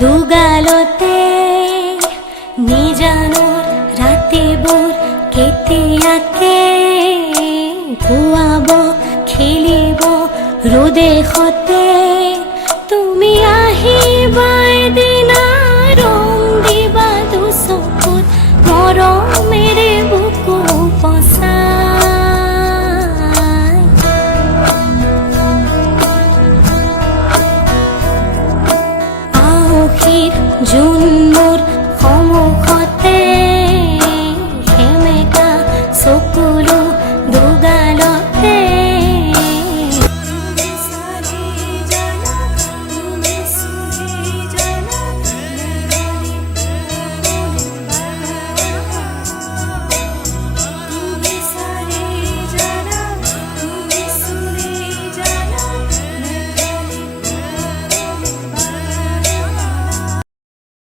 দুগালতে নিজানৰ ৰাতিবোৰ কেতিয়াকে পুৱাব খেলিব ৰ'দেশতে তুমি আহিবা এদিনা ৰং দিবা দুচকুত মৰমেৰে বুকু পচাই আউসীৰ জোন মোৰ সন্মুখতে সেমেকা চকুলো দুগালত